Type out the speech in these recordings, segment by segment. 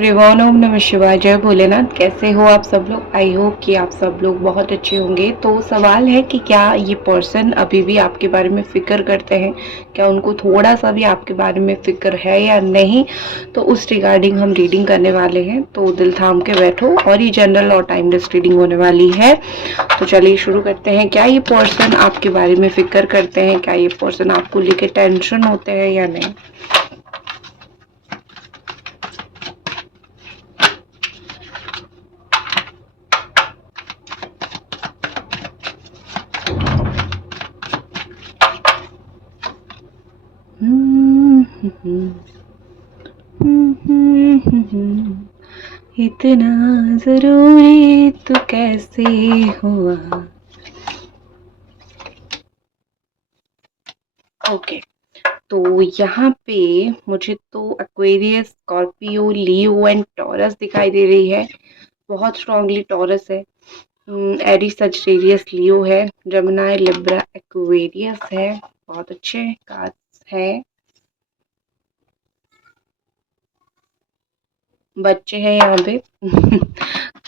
Everyone, ओम नमः शिवाय, जय भोलेनाथ। कैसे हो आप सब लोग? आई होप कि आप सब लोग बहुत अच्छे होंगे। तो सवाल है कि क्या ये पर्सन अभी भी आपके बारे में फ़िक्र करते हैं? क्या उनको थोड़ा-सा भी आपके बारे में फ़िक्र है या नहीं? तो उस रिगार्डिंग हम रीडिंग करने वाले हैं, तो दिल थाम के बैठो। और ये जनरल और टाइमलेस रीडिंग होने वाली है। तो चलिए शुरू करते हैं। क्या ये पर्सन आपके बारे में फ़िक्र करते हैं? क्या ये पर्सन आपको लेके टेंशन होते हैं या नहीं? इतना जरूरी तो कैसे हुआ? ओके, तो यहाँ पे मुझे तो Aquarius, Scorpio, Leo and taurus दिखाई दे रही है। बहुत स्ट्रांगली टॉरस है, एरीज, सजिटेरियस, लियो है, जमुनाई, लिब्रा, एक्वेरियस है। बहुत अच्छे कार्ड्स हैं। बच्चे हैं यहाँ पे।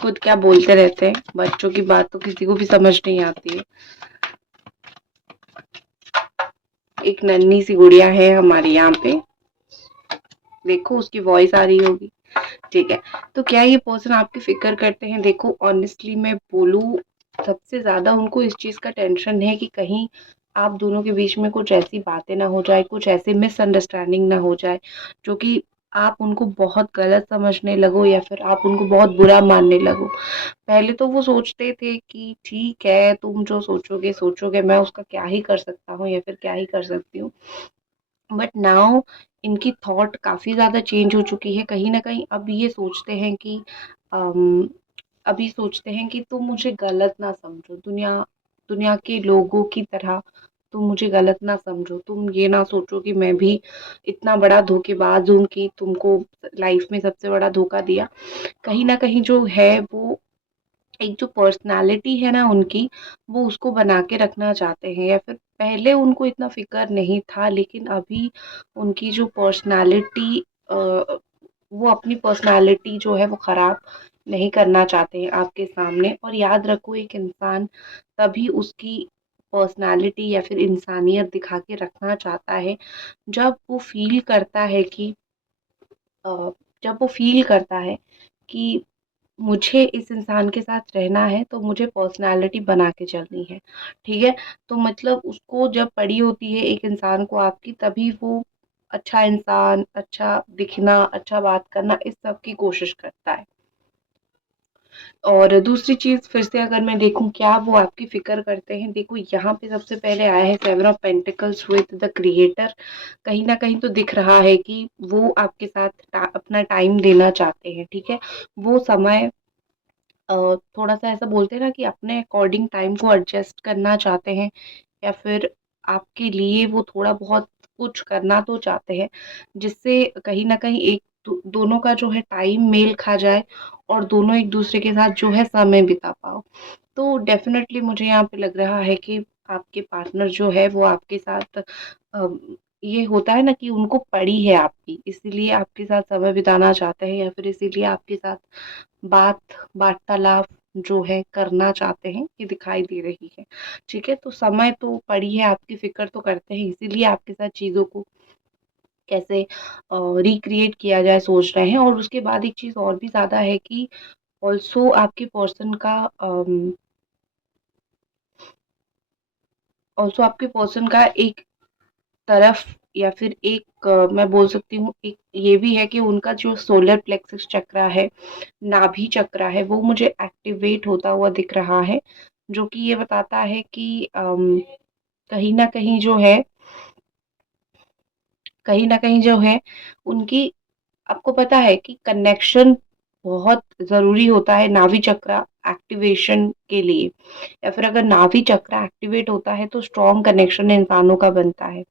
खुद क्या बोलते रहते हैं, बच्चों की बात तो किसी को भी समझ नहीं आती है। एक नन्ही सी गुड़िया है हमारे यहाँ पे, देखो उसकी वॉइस आ रही होगी। ठीक है, तो क्या ये पर्सन आपकी फिक्र करते हैं? देखो ऑनेस्टली मैं बोलूँ, सबसे ज्यादा उनको इस चीज का टेंशन है कि कहीं आप दोनों के बीच में कुछ ऐसी बातें ना हो जाए, कुछ ऐसी मिसअंडरस्टैंडिंग ना हो जाए जो कि आप उनको बहुत गलत समझने लगो या फिर आप उनको बहुत बुरा मानने लगो। पहले तो वो सोचते थे कि ठीक है, तुम जो सोचोगे सोचोगे, मैं उसका क्या ही कर सकता हूँ या फिर क्या ही कर सकती हूँ। बट नाउ इनकी थॉट काफ़ी ज़्यादा चेंज हो चुकी है। कहीं न कहीं अब ये सोचते हैं कि अम, अभी सोचते हैं कि तुम मुझे गलत ना समझो, दुनिया दुनिया के लोगों की तरह तुम मुझे गलत ना समझो। तुम ये ना सोचो कि मैं भी इतना बड़ा धोखेबाज हूँ कि तुमको लाइफ में सबसे बड़ा धोखा दिया। कहीं न कहीं जो है वो एक जो पर्सनैलिटी है ना उनकी, वो उसको बना के रखना चाहते हैं, या फिर पहले उनको इतना फ़िक्र नहीं था, लेकिन अभी उनकी जो पर्सनैलिटी वो अपनी पर्सनैलिटी जो है वो ख़राब नहीं करना चाहते हैं आपके सामने। और याद रखो, एक इंसान तभी उसकी पर्सनैलिटी या फिर इंसानियत दिखा के रखना चाहता है जब वो फ़ील करता है कि अ, जब वो फ़ील करता है कि मुझे इस इंसान के साथ रहना है तो मुझे पर्सनैलिटी बना के चलनी है, ठीक है? तो मतलब उसको जब पड़ी होती है एक इंसान को आपकी, तभी वो अच्छा इंसान, अच्छा दिखना, अच्छा बात करना, इस सब की कोशिश करता है। और दूसरी चीज़ फिर से अगर मैं देखूँ क्या वो आपकी फ़िक्र करते हैं, देखो यहाँ पे सबसे पहले आया है 7 of pentacles with the creator. कहीं न कहीं तो दिख रहा है कि वो आपके साथ अपना टाइम देना चाहते हैं, ठीक है? वो समय थोड़ा-सा ऐसा बोलते हैं ना कि अपने अकॉर्डिंग टाइम को एडजस्ट करना चाहते हैं, या फिर आपके लिए वो थोड़ा बहुत कुछ करना तो चाहते हैं, जिससे कहीं न कहीं एक दोनों का जो है टाइम मेल खा जाए और दोनों एक-दूसरे के साथ जो है समय बिता पाओ। तो डेफ़िनेटली मुझे यहाँ पे लग रहा है कि आपके पार्टनर जो है वो आपके साथ ये होता है ना कि उनको पड़ी है आपकी, इसीलिए आपके साथ समय बिताना चाहते हैं, या फिर इसीलिए आपके साथ बात वार्तालाप जो है करना चाहते हैं, ये दिखाई दे रही है। ठीक है? तो समय तो पड़ी है, आपकी फ़िक्र तो करते हैं, इसीलिए आपके साथ चीज़ों को कैसे रिक्रिएट किया जाए सोच रहे हैं। और उसके बाद एक चीज़ और भी ज़्यादा है कि ऑल्सो आपके पर्सन का ऑल्सो आपके पर्सन का एक तरफ, या फिर एक मैं बोल सकती हूँ, एक ये भी है कि उनका जो सोलर प्लेक्सस चक्रा है, नाभि चक्रा है, वो मुझे एक्टिवेट होता हुआ दिख रहा है, जो कि ये बताता है कि कहीं न कहीं जो है कहीं न कहीं जो है उनकी, आपको पता है कि कनेक्शन बहुत ज़रूरी होता है नाभि चक्र एक्टिवेशन के लिए, या फिर अगर नाभि चक्र एक्टिवेट होता है तो स्ट्रॉन्ग कनेक्शन इंसानों का बनता है।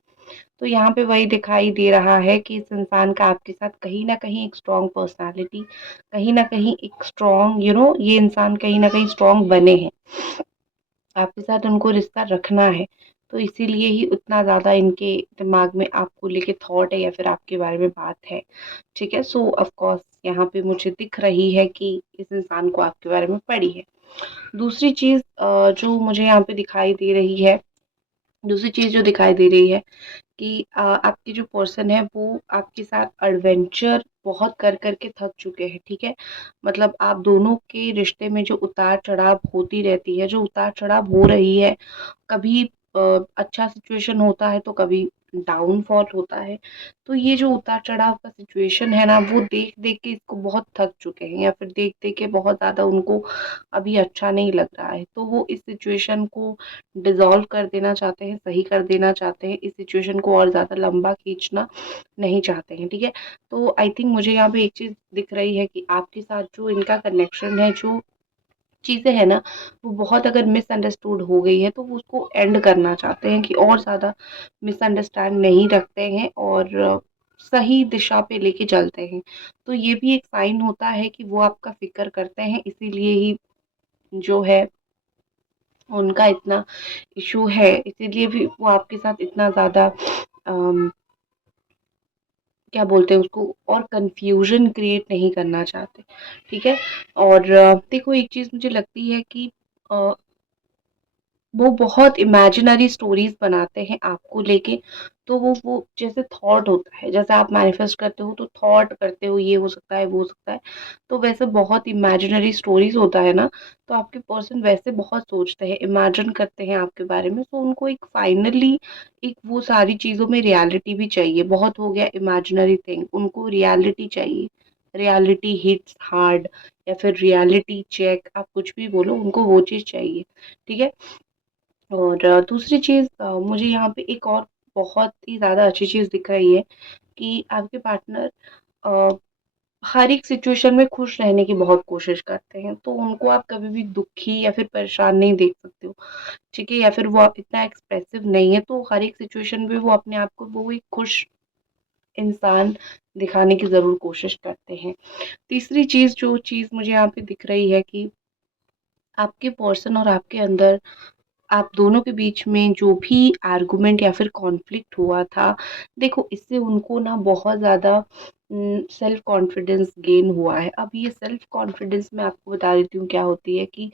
तो यहाँ पे वही दिखाई दे रहा है कि इस इंसान का आपके साथ कहीं न कहीं एक स्ट्रॉन्ग पर्सनैलिटी, कहीं न कहीं एक स्ट्रॉन्ग ये इंसान कहीं न कहीं स्ट्रॉन्ग बने हैं। आपके साथ उनको रिश्ता रखना है, तो इसीलिए ही उतना ज़्यादा इनके दिमाग में आपको लेके थॉट है या फिर आपके बारे में बात है, ठीक है? सो ऑफ़ कोर्स यहाँ पे मुझे दिख रही है कि इस इंसान को आपके बारे में पड़ी है। दूसरी चीज़ जो मुझे यहाँ पे दिखाई दे रही है, दूसरी चीज़ जो दिखाई दे रही है कि आपके जो पर्सन है वो आपके साथ एडवेंचर बहुत कर के थक चुके हैं, ठीक है? मतलब आप दोनों के रिश्ते में जो उतार-चढ़ाव होती रहती है, जो उतार-चढ़ाव हो रही है, कभी अच्छा सिचुएशन होता है तो कभी डाउनफॉल होता है। तो ये जो उतार-चढ़ाव का सिचुएशन है ना, वो देख-देख के इसको बहुत थक चुके हैं या फिर देख-देख के बहुत ज़्यादा उनको अभी अच्छा नहीं लग रहा है। तो वो इस सिचुएशन को डिसॉल्व कर देना चाहते हैं, सही कर देना चाहते हैं, इस सिचुएशन को और ज़्यादा लंबा खींचना नहीं चाहते हैं, ठीक है? तो आई थिंक मुझे यहाँ पे एक चीज़ दिख रही है कि आपके साथ जो इनका कनेक्शन है, जो चीज़ें हैं ना, वो बहुत अगर मिसअंडरस्टूड हो गई है तो वो उसको एंड करना चाहते हैं कि और ज़्यादा मिसअंडरस्टैंड नहीं रखते हैं और सही दिशा पे लेके चलते हैं। तो ये भी एक साइन होता है कि वो आपका फ़िक्र करते हैं, इसीलिए ही जो है उनका इतना इश्यू है, इसीलिए भी वो आपके साथ इतना ज़्यादा अम, क्या बोलते हैं उसको, और कन्फ्यूज़न क्रिएट नहीं करना चाहते, ठीक है? और देखो एक चीज़ मुझे लगती है कि अ, वो बहुत इमेजिनरी स्टोरीज़ बनाते हैं आपको लेके, तो वो जैसे थॉट होता है, जैसे आप मैनिफेस्ट करते हो तो थॉट करते हो ये हो सकता है, वो हो सकता है, तो वैसे बहुत इमेजिनरी स्टोरीज़ होता है ना, तो आपके पर्सन वैसे बहुत सोचते हैं, इमेजिन करते हैं आपके बारे में, तो उनको एक फाइनली एक वो सारी चीज़ों में रियलिटी भी चाहिए, बहुत हो गया इमेजिनरी थिंग, उनको रियलिटी चाहिए, रियलिटी हिट्स हार्ड या फिर रियलिटी चेक, आप कुछ भी बोलो, उनको वो चीज़ चाहिए, ठीक है? और दूसरी चीज़ मुझे यहाँ पे एक और बहुत ही ज़्यादा अच्छी चीज़ दिख रही है कि आपके पार्टनर अ, हर एक सिचुएशन में खुश रहने की बहुत कोशिश करते हैं, तो उनको आप कभी भी दुखी या फिर परेशान नहीं देख सकते हो, ठीक है? या फिर वो आप इतना एक्सप्रेसिव नहीं है, तो हर एक सिचुएशन में वो अपने आप को वो एक खुश इंसान दिखाने की ज़रूर कोशिश करते हैं। तीसरी चीज़ जो चीज़ मुझे यहाँ पे दिख रही है कि आपके पर्सन और आपके अंदर, आप दोनों के बीच में जो भी आर्गुमेंट या फिर कॉन्फ्लिक्ट हुआ था, देखो इससे उनको ना बहुत ज़्यादा सेल्फ कॉन्फिडेंस गेन हुआ है। अब ये सेल्फ कॉन्फिडेंस मैं आपको बता देती हूँ क्या होती है कि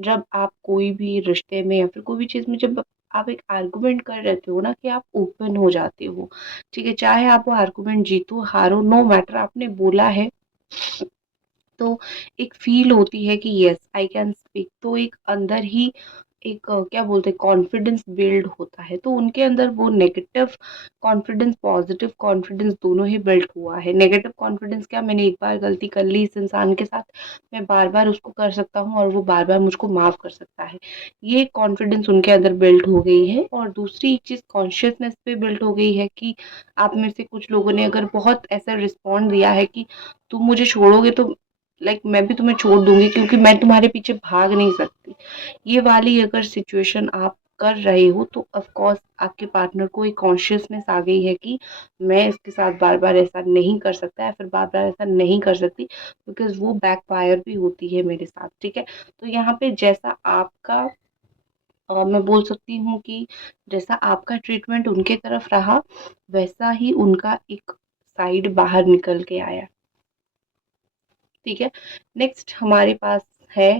जब आप कोई भी रिश्ते में या फिर कोई भी चीज़ में जब आप एक आर्गुमेंट कर रहे हो ना, कि आप ओपन हो जाते हो, ठीक है? चाहे आप वो आर्गुमेंट जीतो, हारो, नो मैटर आपने बोला है, तो एक फ़ील होती है कि येस आई कैन स्पीक, तो एक अंदर ही एक क्या बोलते हैं कॉन्फिडेंस बिल्ड होता है, तो उनके अंदर वो नेगेटिव कॉन्फिडेंस, पॉजिटिव कॉन्फिडेंस दोनों ही बिल्ड हुआ है। नेगेटिव कॉन्फिडेंस क्या, मैंने एक बार गलती कर ली इस इंसान के साथ, मैं बार-बार उसको कर सकता हूँ और वो बार-बार मुझको माफ़ कर सकता है। ये कॉन्फिडेंस उनके अंदर बिल्ड हो गई है और दूसरी एक चीज़ कॉन्शियसनेस पे बिल्ड हो गई है कि आप में से कुछ लोगों ने अगर बहुत ऐसा रिस्पॉन्ड दिया है कि तुम मुझे छोड़ोगे तो लाइक मैं भी तुम्हें छोड़ दूँगी, क्योंकि मैं तुम्हारे पीछे भाग नहीं सकती। ये वाली अगर सिचुएशन आप कर रहे हो तो ऑफ कोर्स आपके पार्टनर को एक कॉन्शियसनेस आ गई है कि मैं इसके साथ बार-बार ऐसा नहीं कर सकता या फिर बार-बार ऐसा नहीं कर सकती, बिकॉज़ वो बैकफायर भी होती है मेरे साथ, ठीक है? तो यहाँ पे जैसा आपका मैं बोल सकती हूँ कि जैसा आपका ट्रीटमेंट उनके तरफ रहा, वैसा ही उनका एक साइड बाहर निकल के आया, ठीक है? नेक्स्ट हमारे पास है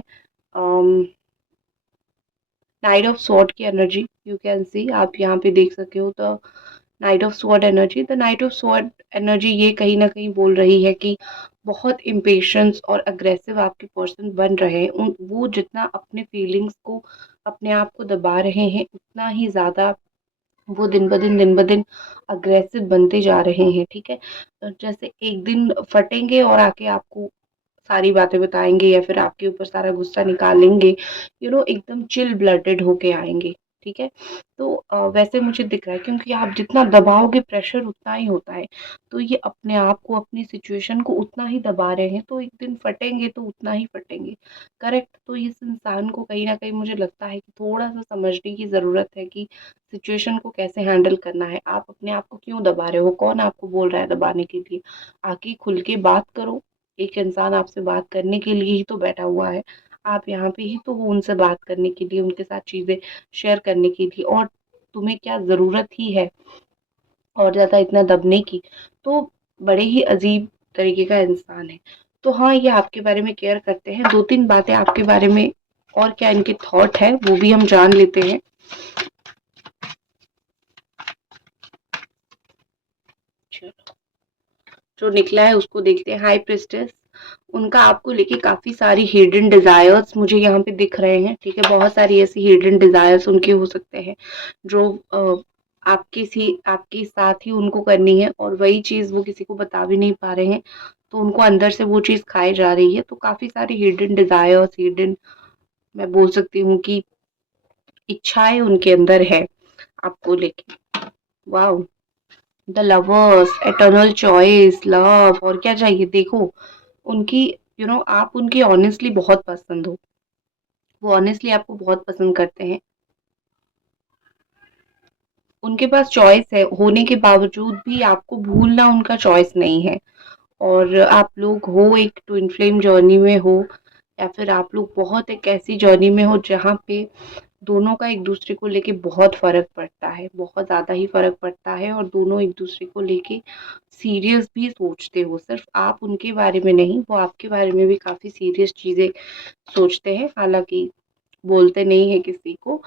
अम नाइट ऑफ स्वॉर्ड की एनर्जी, यू कैन सी, आप यहाँ पे देख सकते हो, the night of sword energy. The night of sword energy ये कहीं ना कहीं बोल रही है कि बहुत इम्पेशंस और अग्रेसिव आपके पर्सन बन रहे हैं, उन वो जितना अपने फीलिंग्स को, अपने आप को दबा रहे हैं, उतना ही ज़्यादा वो दिन ब दिन अग्रेसिव बनते जा रहे हैं, ठीक है? जैसे एक दिन फटेंगे और आके आपको सारी बातें बताएँगे या फिर आपके ऊपर सारा गुस्सा निकालेंगे, एकदम चिल ब्लडेड होके आएँगे, ठीक है? तो वैसे मुझे दिख रहा है, क्योंकि आप जितना दबाओगे प्रेशर उतना ही होता है, तो ये अपने आप को, अपनी सिचुएशन को उतना ही दबा रहे हैं, तो एक दिन फटेंगे तो उतना ही फटेंगे, करेक्ट? तो इस इंसान को कहीं न कहीं मुझे लगता है कि थोड़ा-सा समझने की ज़रूरत है कि सिचुएशन को कैसे हैंडल करना है। आप अपने आप को क्यों दबा रहे हो? कौन आपको बोल रहा है दबाने के लिए? आके खुल के बात करो, एक इंसान आपसे बात करने के लिए ही तो बैठा हुआ है। आप यहाँ पे ही तो हो उनसे बात करने के लिए, उनके साथ चीज़ें शेयर करने के लिए, और तुम्हें क्या ज़रूरत ही है और ज़्यादा इतना दबने की। तो बड़े ही अजीब तरीके का इंसान है। तो हाँ, ये आपके बारे में केयर करते हैं। 2-3 बातें आपके बारे में और क्या इनके थॉट है वो भी हम जान लेते हैं। चलो, जो निकला है उसको देखते हैं। हाई प्रिस्टेस, उनका आपको लेके काफी सारी हिडन डिजायर्स मुझे यहाँ पे दिख रहे हैं। ठीक है, बहुत सारी ऐसी हिडन डिजायर्स उनके हो सकते हैं जो आपके साथ ही उनको करनी है, और वही चीज वो किसी को बता भी नहीं पा रहे हैं, तो उनको अंदर से वो चीज खाई जा रही है। तो काफी सारी हिडन डिजायर्स, हिडन, मैं बोल सकती हूँ कि इच्छाएं उनके अंदर है आपको लेके। Wow, the lovers, eternal choice, love, और क्या चाहिए। देखो उनकी, आप उनकी ऑनेस्टली बहुत पसंद हो, वो ऑनेस्टली आपको बहुत पसंद करते हैं। उनके पास चॉइस है होने के बावजूद भी आपको भूलना उनका चॉइस नहीं है। और आप लोग हो एक ट्विन फ्लेम जर्नी में हो, या फिर आप लोग बहुत एक ऐसी जर्नी में हो जहाँ पे दोनों का एक दूसरे को लेके बहुत फर्क पड़ता है, बहुत ज़्यादा ही फर्क पड़ता है, और दोनों एक दूसरे को लेके सीरियस भी सोचते हो। सिर्फ आप उनके बारे में नहीं, वो आपके बारे में भी काफ़ी सीरियस चीज़ें सोचते हैं, हालांकि बोलते नहीं है किसी को।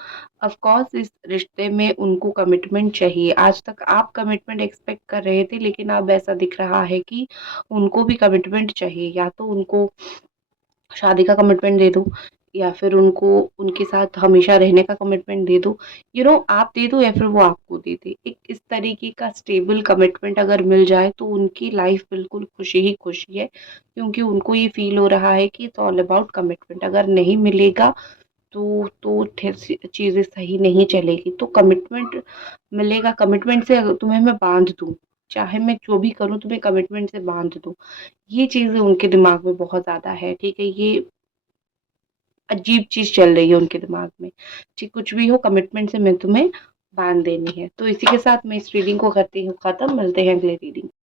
ऑफ कोर्स इस रिश्ते में उनको कमिटमेंट चाहिए। आज तक आप कमिटमेंट एक्सपेक्ट कर रहे थे, लेकिन अब ऐसा दिख रहा है कि उनको भी कमिटमेंट चाहिए। या तो उनको शादी का कमिटमेंट दे दो, या फिर उनको उनके साथ हमेशा रहने का कमिटमेंट दे दो। आप दे दो या फिर वो आपको दे दे। एक इस तरीके का स्टेबल कमिटमेंट अगर मिल जाए तो उनकी लाइफ बिल्कुल खुशी ही खुशी है, क्योंकि उनको ये फील हो रहा है कि इट्स ऑल अबाउट कमिटमेंट। अगर नहीं मिलेगा तो चीज़ें सही नहीं चलेगी। तो कमिटमेंट मिलेगा, कमिटमेंट से अगर तुम्हें मैं बांध दूँ, चाहे मैं जो भी करूँ तुम्हें कमिटमेंट से बांध दूँ, ये चीज़ें उनके दिमाग में बहुत ज़्यादा है। ठीक है, ये अजीब चीज़ चल रही है उनके दिमाग में। ठीक, कुछ भी हो कमिटमेंट से मैं तुम्हें बांध देनी है। तो इसी के साथ मैं इस रीडिंग को करती हूँ खत्म। मिलते हैं अगले रीडिंग।